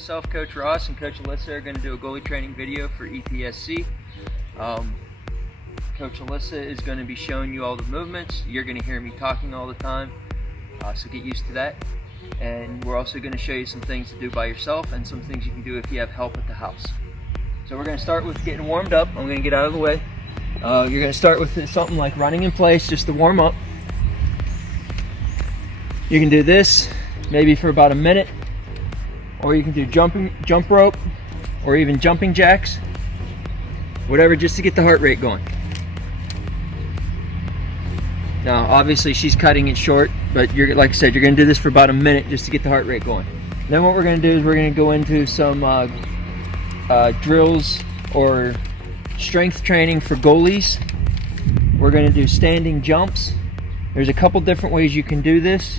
myself, Coach Ross, and Coach Alyssa are going to do a goalie training video for EPSC. Coach Alyssa is going to be showing you all the movements. You're going to hear me talking all the time, so get used to that. And we're also going to show you some things to do by yourself and some things you can do if you have help at the house. So we're going to start with getting warmed up. I'm going to get out of the way. You're going to start with something like running in place just to warm up. You can do this maybe for about a minute, or you can do jump rope, or even jumping jacks, whatever, just to get the heart rate going. Now obviously she's cutting it short, but like I said, you're going to do this for about a minute just to get the heart rate going. Then what we're going to do is we're going to go into some drills or strength training for goalies. We're going to do standing jumps. There's a couple different ways you can do this.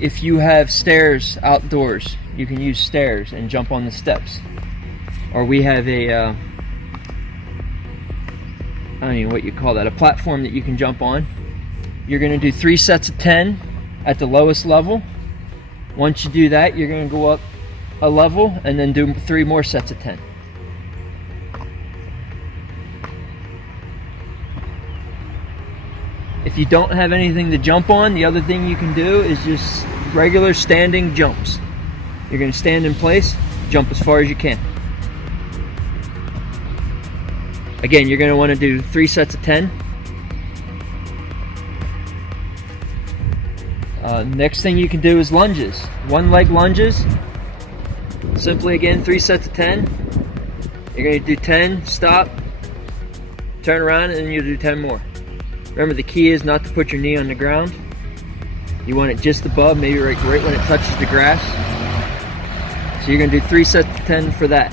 If you have stairs outdoors, you can use stairs and jump on the steps. Or we have a, I don't know what you call that, a platform that you can jump on. You're going to do 3 sets of 10 at the lowest level. Once you do that, you're going to go up a level and then do 3 more sets of 10. If you don't have anything to jump on, the other thing you can do is just regular standing jumps. You're going to stand in place, jump as far as you can. Again, you're going to want to do 3 sets of 10. Next thing you can do is lunges. 1 leg lunges. Simply again, 3 sets of 10. You're going to do 10, stop, turn around, and then you'll do 10 more. Remember, the key is not to put your knee on the ground. You want it just above, maybe right when it touches the grass. So you're going to do 3 sets of 10 for that.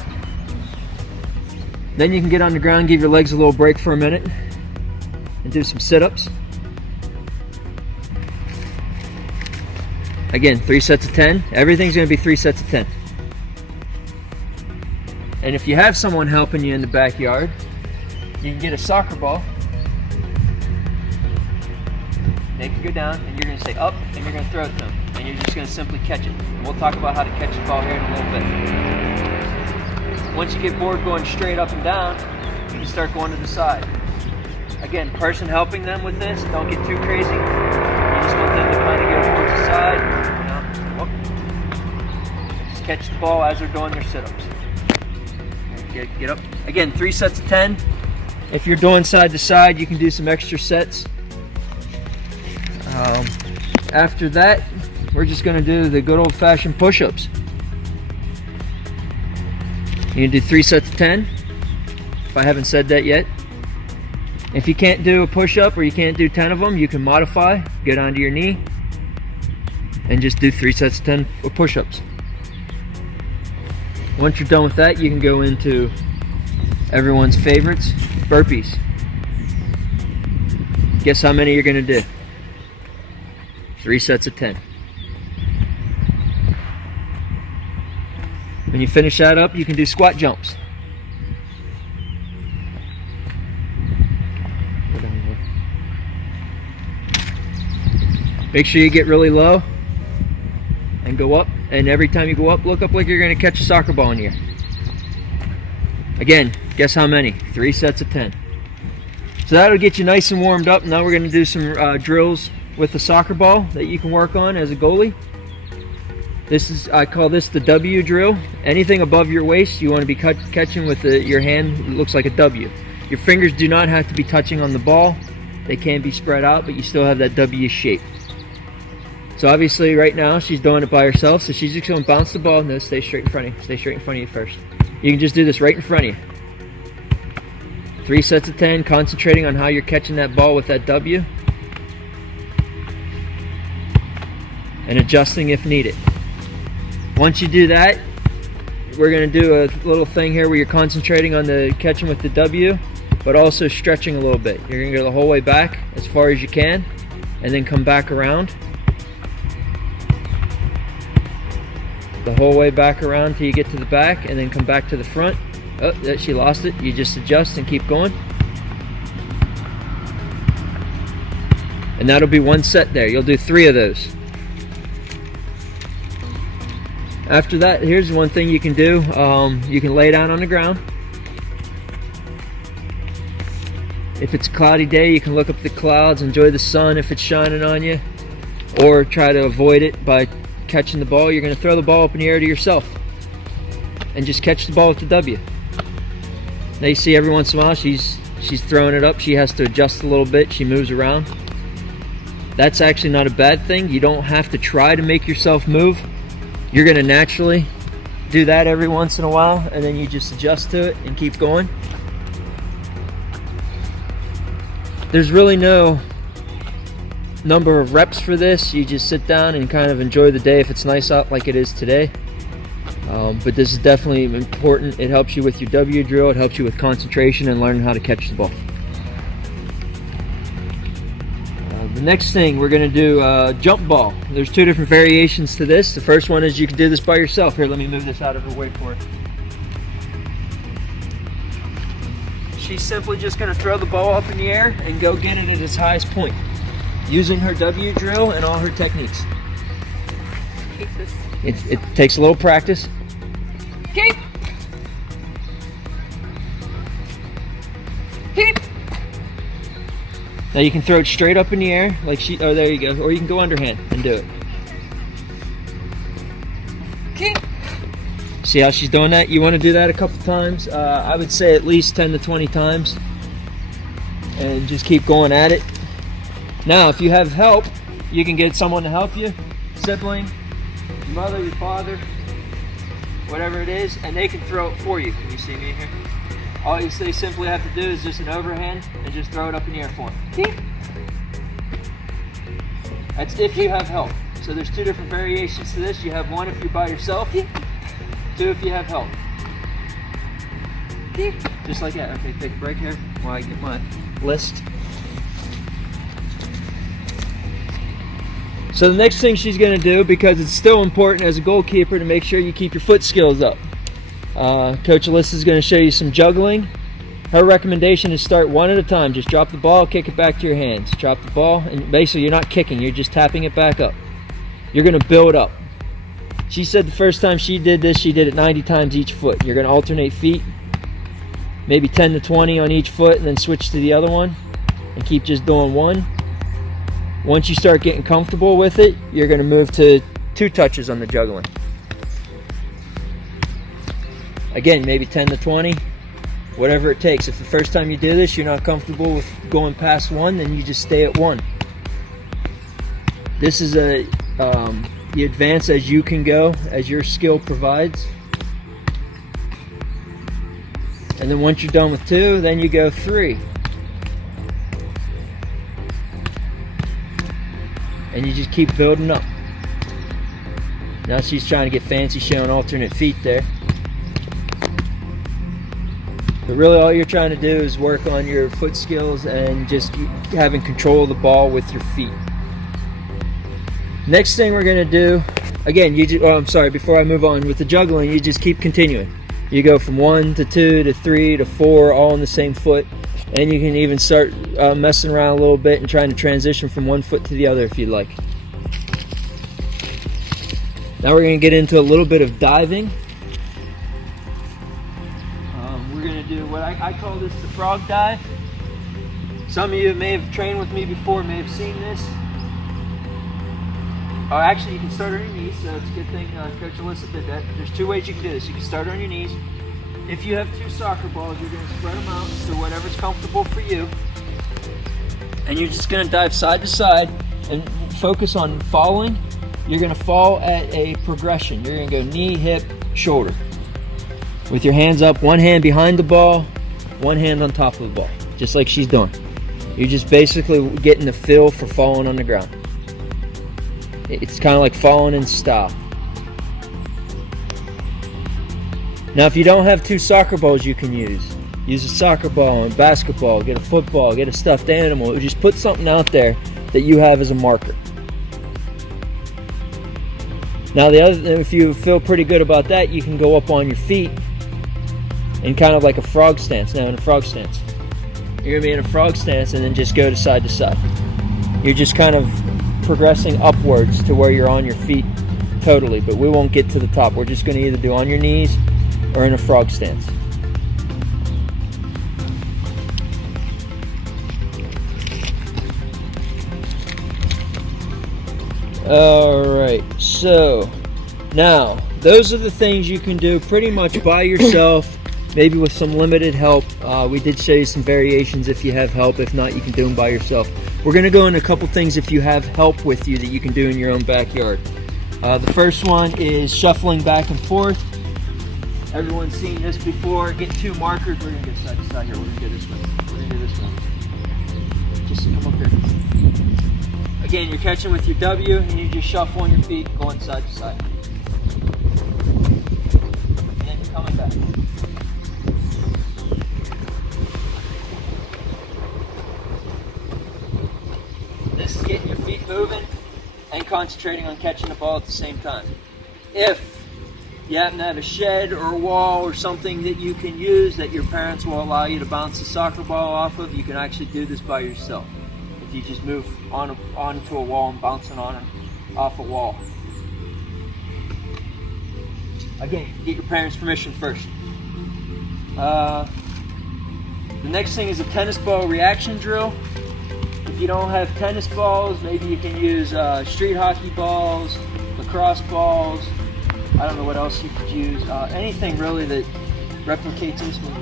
Then you can get on the ground, give your legs a little break for a minute, and do some sit-ups. Again, 3 sets of 10. Everything's going to be 3 sets of 10. And if you have someone helping you in the backyard, you can get a soccer ball. Make it go down, and you're going to stay up, and you're going to throw it to them. And you're just going to simply catch it. And we'll talk about how to catch the ball here in a little bit. Once you get bored going straight up and down, you can start going to the side. Again, person helping them with this, don't get too crazy. You just want them to kind of go towards the side. Just catch the ball as they're doing their sit-ups. Get up. Again, 3 sets of 10. If you're doing side to side, you can do some extra sets. After that, we're just going to do the good old-fashioned push-ups. You can do 3 sets of 10, if I haven't said that yet. If you can't do a push-up or you can't do 10 of them, you can modify, get onto your knee, and just do 3 sets of 10 push-ups. Once you're done with that, you can go into everyone's favorites, burpees. Guess how many you're going to do? 3 sets of 10. When you finish that up, you can do squat jumps. Make sure you get really low and go up, and every time you go up, look up like you're going to catch a soccer ball in the air. Again, guess how many? 3 sets of 10. So that'll get you nice and warmed up. Now we're going to do some drills with the soccer ball that you can work on as a goalie. I call this the W drill. Anything above your waist, you want to be catching with your hand. It looks like a W. Your fingers do not have to be touching on the ball. They can be spread out, but you still have that W shape. So obviously right now she's doing it by herself, so she's just going to bounce the ball. No, stay straight in front of you. Stay straight in front of you first. You can just do this right in front of you. 3 sets of 10, concentrating on how you're catching that ball with that W. And adjusting if needed. Once you do that, we're going to do a little thing here where you're concentrating on the catching with the W, but also stretching a little bit. You're going to go the whole way back as far as you can, and then come back around. The whole way back around till you get to the back, and then come back to the front. Oh, she lost it. You just adjust and keep going. And that'll be 1 set there. You'll do 3 of those. After that, here's one thing you can do. You can lay down on the ground. If it's a cloudy day, you can look up at the clouds, enjoy the sun if it's shining on you, or try to avoid it by catching the ball. You're going to throw the ball up in the air to yourself and just catch the ball with the W. Now you see every once in a while she's throwing it up. She has to adjust a little bit. She moves around. That's actually not a bad thing. You don't have to try to make yourself move. You're going to naturally do that every once in a while, and then you just adjust to it and keep going. There's really no number of reps for this. You just sit down and kind of enjoy the day if it's nice out like it is today. But this is definitely important. It helps you with your W drill. It helps you with concentration and learning how to catch the ball. The next thing we're going to do jump ball. There's two different variations to this. The first one is you can do this by yourself. Here, let me move this out of her way for her. She's simply just going to throw the ball up in the air and go get it at its highest point, using her W drill and all her techniques. It takes a little practice. Keep. Keep. Now you can throw it straight up in the air, like oh, there you go. Or you can go underhand and do it. Keep. See how she's doing that? You want to do that a couple times. I would say at least 10 to 20 times. And just keep going at it. Now, if you have help, you can get someone to help you. Sibling, your mother, your father, whatever it is, and they can throw it for you. Can you see me here? All they simply have to do is just an overhand and just throw it up in the air for them. That's if you have help. So there's two different variations to this. You have one if you're by yourself, two if you have help. Just like that. Okay, take a break here while I get my list. So the next thing she's going to do, because it's still important as a goalkeeper to make sure you keep your foot skills up. Coach Alyssa is going to show you some juggling. Her recommendation is start one at a time. Just drop the ball, kick it back to your hands. Drop the ball, and basically you're not kicking, you're just tapping it back up. You're going to build up. She said the first time she did this, she did it 90 times each foot. You're going to alternate feet, maybe 10 to 20 on each foot, and then switch to the other one, and keep just doing one. Once you start getting comfortable with it, you're going to move to 2 touches on the juggling. Again, maybe 10 to 20, whatever it takes. If the first time you do this, you're not comfortable with going past 1, then you just stay at 1. This is you advance as you can go, as your skill provides. And then once you're done with 2, then you go 3. And you just keep building up. Now she's trying to get fancy, showing alternate feet there. But really all you're trying to do is work on your foot skills and just having control of the ball with your feet. Next thing we're going to do, again, before I move on, with the juggling, you just keep continuing. You go from 1 to 2 to 3 to 4, all on the same foot. And you can even start messing around a little bit and trying to transition from one foot to the other if you'd like. Now we're going to get into a little bit of diving. We're going to do what I call this the frog dive. Some of you may have trained with me before, may have seen this. Actually, you can start on your knees, so it's a good thing Coach Alyssa did that. There's 2 ways you can do this. You can start on your knees. If you have 2 soccer balls, you're going to spread them out to whatever's comfortable for you. And you're just going to dive side to side and focus on falling. You're going to fall at a progression. You're going to go knee, hip, shoulder. With your hands up, one hand behind the ball, one hand on top of the ball, just like she's doing. You're just basically getting the feel for falling on the ground. It's kind of like falling in style. Now if you don't have 2 soccer balls you can use a soccer ball and basketball, get a football, get a stuffed animal. Just put something out there that you have as a marker. Now if you feel pretty good about that, you can go up on your feet in kind of like a frog stance. Now in a frog stance, you're going to be in a frog stance and then just go to side. You're just kind of progressing upwards to where you're on your feet totally, but we won't get to the top. We're just going to either do on your knees or in a frog stance. Alright, so now those are the things you can do pretty much by yourself, maybe with some limited help. We did show you some variations if you have help. If not, you can do them by yourself. We're going to go into a couple things if you have help with you that you can do in your own backyard. The first one is shuffling back and forth. Everyone's seen this before. Get 2 markers. We're going to get side to side here. We're going to do this one. We're going to do this one. Just come up here. Again, you're catching with your W and you just shuffle on your feet, going side to side. And then you're coming back. This is getting your feet moving and concentrating on catching the ball at the same time. If you happen to have a shed or a wall or something that you can use that your parents will allow you to bounce the soccer ball off of, you can actually do this by yourself. If you just move onto a wall and bouncing on and off a wall. Again, get your parents' permission first. The next thing is a tennis ball reaction drill. If you don't have tennis balls, maybe you can use street hockey balls, lacrosse balls. I don't know what else you could use. Anything really that replicates this movie.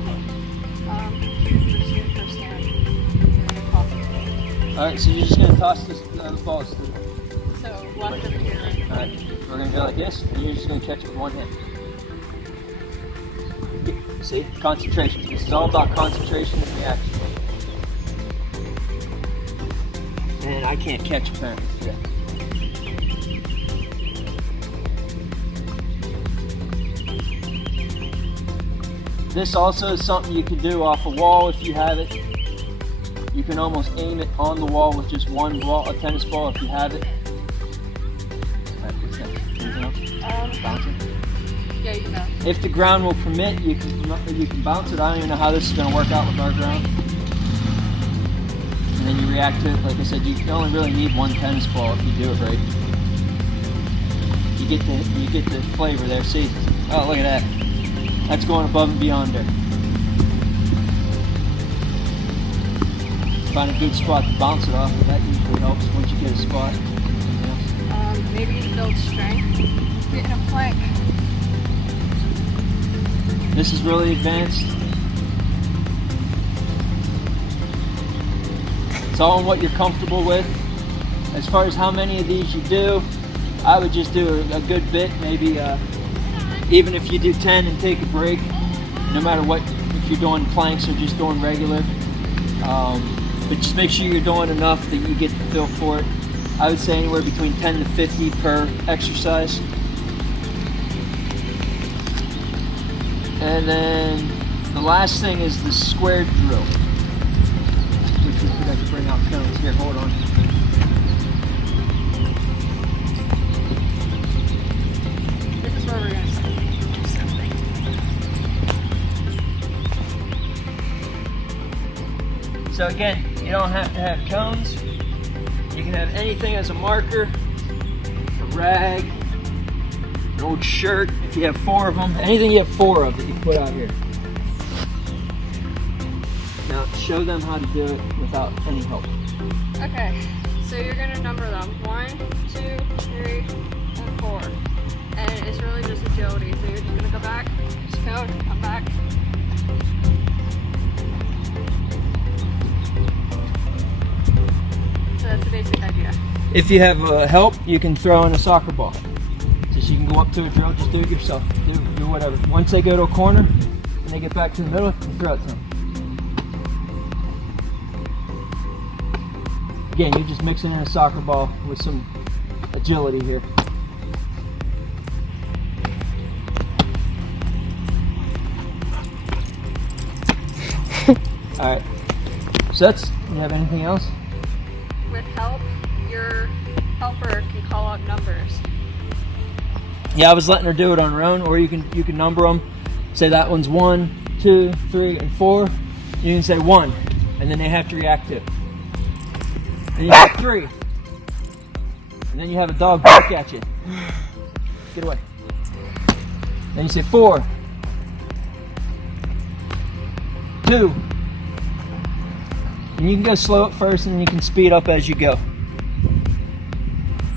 Alright, so you're just going to toss this balls through. So left over here. Alright, we're going to go like this, and you're just going to catch it with one hand. See? Concentration. This is all about concentration and reaction. And I can't catch apparently. Yeah. This also is something you can do off a wall if you have it. You can almost aim it on the wall with just one ball, a tennis ball if you have it. Alright, what's that? Anything else? Bouncing? Yeah, you know. If the ground will permit, you can bounce it. I don't even know how this is going to work out with our ground. And then you react to it. Like I said, you only really need one tennis ball if you do it right. You get the flavor there. See? Oh, look at that. That's going above and beyond there. Find a good spot to bounce it off. That usually helps once you get a spot. Maybe build strength. Get in a plank. This is really advanced. It's all in what you're comfortable with. As far as how many of these you do, I would just do a good bit. Maybe even if you do 10 and take a break, no matter what, if you're doing planks or just doing regular. But just make sure you're doing enough that you get the feel for it. I would say anywhere between 10 to 50 per exercise. And then the last thing is the square drill, which we forgot to bring out cones. Here, hold on. This is where we're going to start. So again, you don't have to have cones. You can have anything as a marker, a rag, an old shirt, if you have 4 of them. Anything you have 4 of that you put out here. Now show them how to do it without any help. Okay, so you're going to number them. 1, 2, 3, and 4. And it's really just agility. So you're just going to go back, just go, come back. That's the basic idea. If you have help, you can throw in a soccer ball. Just you can go up to a drill, just do it yourself. Do whatever. Once they go to a corner and they get back to the middle, you throw it to them. Again, you're just mixing in a soccer ball with some agility here. Alright. So that's, you have anything else? With help, your helper can call out numbers. Yeah, I was letting her do it on her own, or you can number them. Say that one's 1, 2, 3, and 4. You can say 1, and then they have to react to it. And you have 3, and then you have a dog bark at you. Get away. Then you say 4, 2. And you can go slow at first and then you can speed up as you go.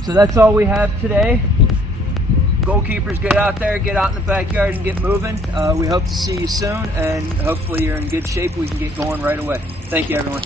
So that's all we have today. Goalkeepers, get out there, get out in the backyard and get moving. We hope to see you soon, and hopefully you're in good shape. We can get going right away. Thank you, everyone.